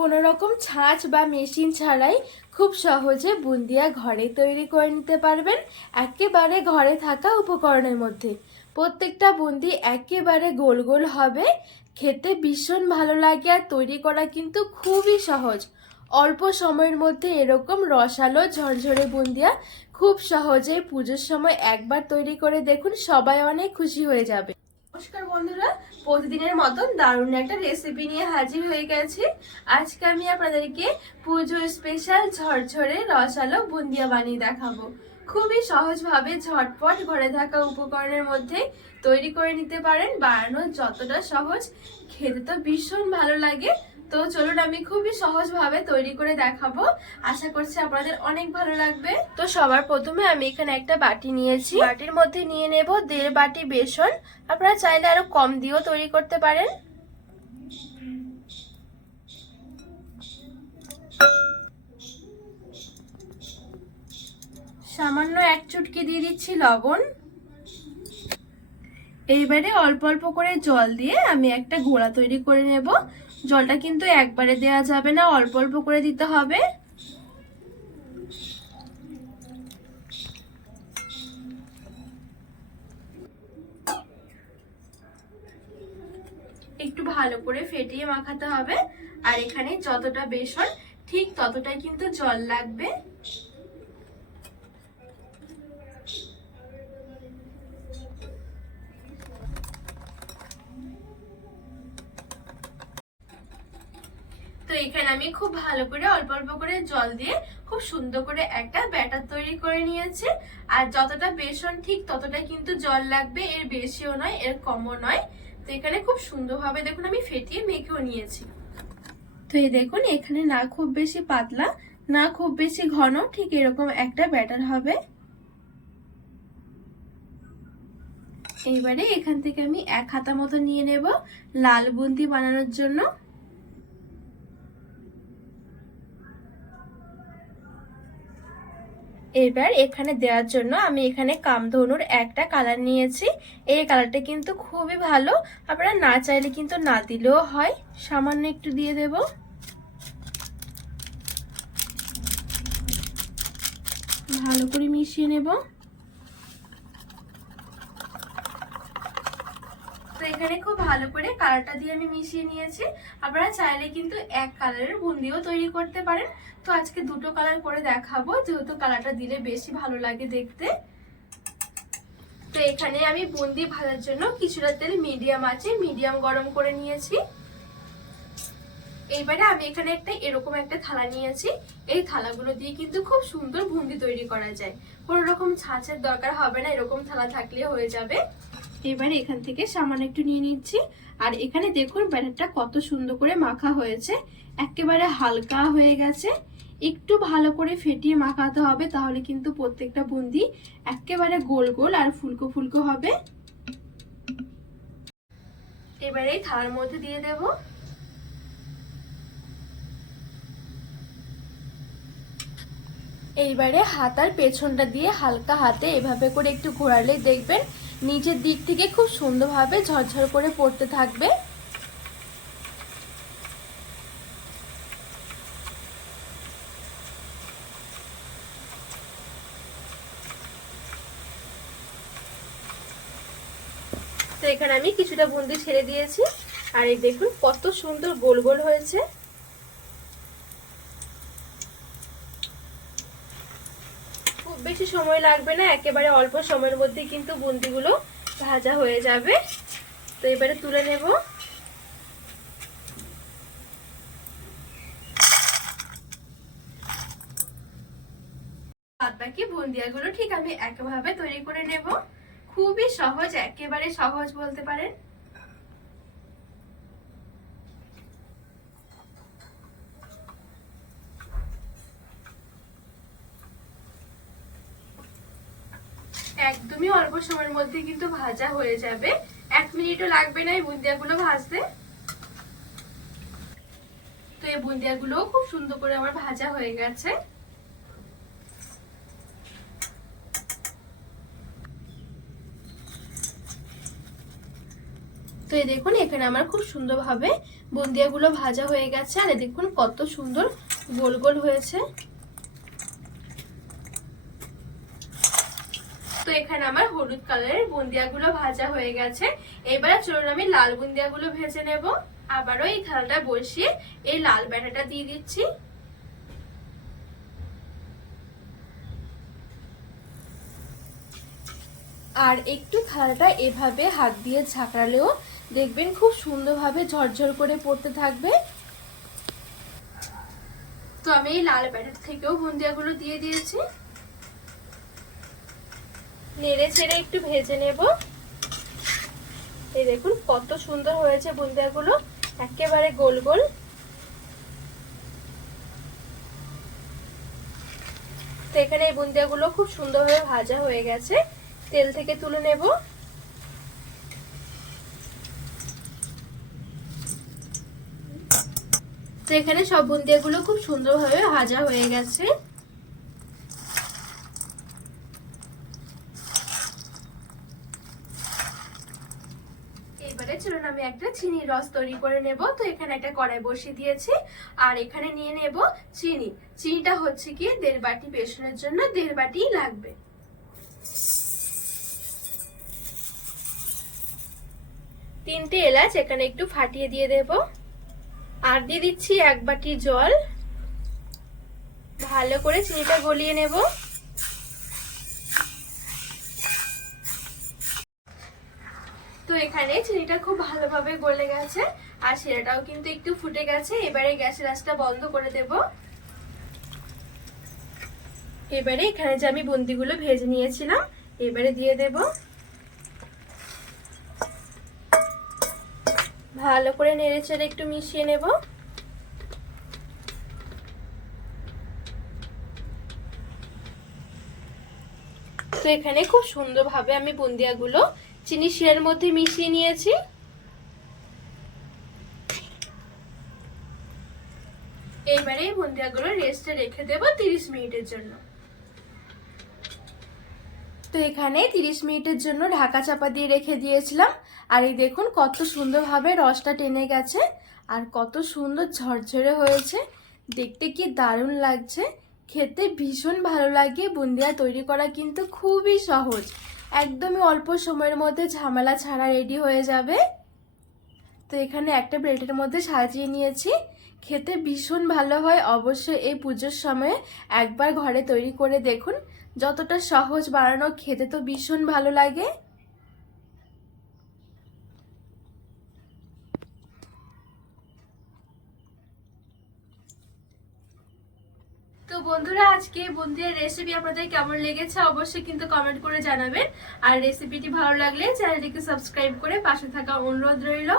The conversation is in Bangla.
কোনো রকম ছাঁচ বা মেশিন ছাড়াই খুব সহজে বুন্দিয়া ঘরে তৈরি করে নিতে পারবেন। একেবারে ঘরে থাকা উপকরণের মধ্যে। প্রত্যেকটা বুন্দি একেবারে গোল গোল হবে। খেতে ভীষণ ভালো লাগে আর তৈরি করা কিন্তু খুবই সহজ। অল্প সময়ের মধ্যে এরকম রসালো ঝরঝরে বুন্দিয়া খুব সহজে পুজোর সময় একবার তৈরি করে দেখুন সবাই অনেক খুশি হয়ে যাবে। নমস্কার বন্ধুরা, প্রতিদিনের মতন দারুণ একটা রেসিপি নিয়ে হাজির হয়ে গেছি। আজকে আমি আপনাদেরকে পুজো স্পেশাল ঝরঝরে রসালো বুন্দিয়া বানিয়ে দেখাবো। খুবই সহজভাবে ঝটপট ঘরে থাকা উপকরণের মধ্যে তৈরি করে নিতে পারেন। বানানো যতটা সহজ, খেতে তো ভীষণ ভালো লাগে। তো চলুন আমি খুবই সহজভাবে তৈরি করে দেখাবো। আশা করছি আপনাদের অনেক ভালো লাগবে। তো সবার প্রথমে আমি এখানে একটা বাটি নিয়েছি। বাটির মধ্যে নিয়ে নেব দেড় বাটি বেসন। আপনারা চাইলে আরও কম দিয়েও তৈরি করতে পারেন। সামান্য এক চুটকি দিয়ে দিচ্ছি লবণ। এইবারে অল্প অল্প করে জল দিয়ে আমি একটা গোড়া তৈরি করে নেব। জলটা কিন্তু একবারে দেওয়া যাবে না, অল্প অল্প করে দিতে হবে। একটু ভালো করে ফেটিয়ে মাখাতে হবে, আর এখানে যতটা বেসন, ঠিক ততটাই কিন্তু জল লাগবে। তো এখানে আমি খুব ভালো করে, অল্প অল্প করে জল দিয়ে খুব সুন্দর করে একটা ব্যাটার তৈরি করে নিয়েছি। আর যতটা বেসন ঠিক ততটা কিন্তু জল লাগবে, এর বেশিও নয়, এর কমও নয়। তো এখানে খুব সুন্দরভাবে দেখুন আমি ফেটিয়ে মেখেও নিয়েছি। তো এই দেখুন, এখানে না খুব বেশি পাতলা, না খুব বেশি ঘন, ঠিক এরকম একটা ব্যাটার হবে। এইবারে এখান থেকে আমি এক হাতা মতো নিয়ে নেব লাল বুন্দি বানানোর জন্য। এবার এখানে দেওয়ার জন্য আমি এখানে কামধনুর একটা কালার নিয়েছি। এই কালারটা কিন্তু খুবই ভালো। আপনারা না চাইলে কিন্তু না দিলেও হয়। সামান্য একটু দিয়ে দেব। ভালো করে মিশিয়ে নেব। তো এখানে খুব ভালো করে কালারটা দিয়ে আমি মিশিয়ে নিয়েছি। আপনারা চাইলে কিন্তু এক কালারের বুন্দিও তৈরি করতে পারেন। তো আজকে দুটো কালার করে দেখাবো, যেহেতু কালারটা দিলে বেশি ভালো লাগে দেখতে। তো এখানে আমি বুন্দি ভাজার জন্য কিছুটা তেল মিডিয়াম আছে মিডিয়াম গরম করে নিয়েছি। এইবারে আমি এখানে একটা এরকম একটা থালা নিয়েছি। এই থালাগুলো দিয়ে কিন্তু খুব সুন্দর বুন্দি তৈরি করা যায়। কোনো রকম ছাঁচের দরকার হবে না, এরকম থালা থাকলে হয়ে যাবে। এবারে এখান থেকে সামান একটু নিয়ে নিচ্ছি। আর এখানে দেখুন ব্যানারটা কত সুন্দর করে মাখা হয়েছে। একেবারে হালকা হয়ে গেছে। একটু ভালো করে ফেটিয়ে মাখাতে হবে, তাহলে কিন্তু প্রত্যেকটা বুন্দি একেবারে গোল গোল আর ফুলকো ফুলকো হবে। এবারে থালার মধ্যে দিয়ে দেব। এইবারে হাতার পেছনটা দিয়ে হালকা হাতে এভাবে করে একটু ঘোরালে দেখবেন নিচের দিক থেকে খুব সুন্দরভাবে ঝরঝর করে পড়তে থাকবে। তো এখানে আমি কিছুটা বুন্দি ছেড়ে দিয়েছি। আর এই দেখুন কত সুন্দর গোল গোল হয়েছে খুব বেশি সময় লাগবে না, একেবারে অল্প সময়ের মধ্যে কিন্তু বুন্দিগুলো ভাজা হয়ে যাবে। তো এবারে তুলে নেব। বাদ বাকি বুন্দিয়াগুলো ঠিক আমি একভাবে তৈরি করে নেব। খুবই সহজ, একেবারে সহজ বলতে পারেন। একদমই অল্প সময়ের মধ্যে কিন্তু ভাজা হয়ে যাবে। এক মিনিটও লাগবে না এই বুন্দিয়াগুলো ভাজতে। তো এই বুন্দিয়াগুলো খুব সুন্দর করে আমার ভাজা হয়ে গেছে। তো এই দেখুন, এখানে আমার খুব সুন্দরভাবে বুন্দিয়াগুলো ভাজা হয়ে গেছে। আর এই দেখুন কত সুন্দর গোল গোল হয়েছে। তো এখানে আমার হলুদ কালারের বুন্দিয়াগুলো ভাজা হয়ে গেছে। এবারে চলুন আমি লাল বুন্দিয়াগুলো ভেজে নেব। আবারও এই থালাটা বসিয়ে এই লাল ব্যাটাটা দিয়ে দিচ্ছি। আর একটু থালাটা এভাবে হাত দিয়ে ঝাঁকড়ালেও দেখবেন খুব সুন্দরভাবে ঝরঝর করে পড়তে থাকবে। তো আমি এই লাল ব্যাটার থেকেও বুন্দিয়াগুলো দিয়ে দিয়েছি। নেড়ে ছেড়ে একটু ভেজে নেব। এই দেখুন কত সুন্দর হয়েছে বুন্দিয়াগুলো, একেবারে গোল গোল। তো এখানে এই বুন্দিয়াগুলো খুব সুন্দরভাবে ভাজা হয়ে গেছে। তেল থেকে তুলে নেব। তো এখানে সব বুন্দিয়াগুলো খুব সুন্দরভাবে ভাজা হয়ে গেছে। এবারে চলুন আমি একটা চিনির রস তৈরি করে নেব। তো এখানে একটা কড়াই বসিয়ে দিয়েছি। আর এখানে নিয়ে নেব চিনি। চিনিটা হচ্ছে কি দেড় বাটি বেসনের জন্য দেড় বাটি লাগবে। তিনটে এলাচ এখানে একটু ফাটিয়ে দিয়ে দেব। আর দিয়ে দিচ্ছি এক বাটি জল। ভালো করে চিনিটা গলিয়ে নেব। তো এখানে চিনিটা খুব ভালোভাবে গলে গেছে, আর সেটাও কিন্তু একটু ফুটে গেছে। এবারে গ্যাসের আঁচটা বন্ধ করে দেব। এবারে এখানে যে আমি বুন্দিগুলো ভেজে নিয়েছিলাম, এবারে দিয়ে দেব। ভালো করে নেড়ে চেড়ে একটু মিশিয়ে নেব। তো এখানে খুব সুন্দরভাবে আমি বুন্দিয়াগুলো চিনি শিরার মধ্যে মিশিয়ে নিয়েছি। এইবারে এই বুন্দিয়াগুলো রেস্টে রেখে দেবো তিরিশ মিনিটের জন্য। তো এখানে তিরিশ মিনিটের জন্য ঢাকা চাপা দিয়ে রেখে দিয়েছিলাম। আর এই দেখুন কত সুন্দরভাবে রসটা টেনে গেছে আর কত সুন্দর ঝরঝরে হয়েছে। দেখতে কি দারুণ লাগছে। খেতে ভীষণ ভালো লাগে। বুন্দিয়া তৈরি করা কিন্তু খুবই সহজ। একদমই অল্প সময়ের মধ্যে ঝামেলা ছাড়া রেডি হয়ে যাবে। তো এখানে একটা প্লেটের মধ্যে সাজিয়ে নিয়েছি। খেতে ভীষণ ভালো হয়, অবশ্যই এই পুজোর সময়ে একবার ঘরে তৈরি করে দেখুন। যতটা সহজ বানানো, খেতে তো ভীষণ ভালো লাগে। বন্ধুরা, আজকে বন্ধুদের রেসিপি আপনাদের কেমন লেগেছে অবশ্যই কিন্তু কমেন্ট করে জানাবেন। আর রেসিপিটি ভালো লাগলে চ্যানেলটিকে সাবস্ক্রাইব করে পাশে থাকা অনুরোধ রইল।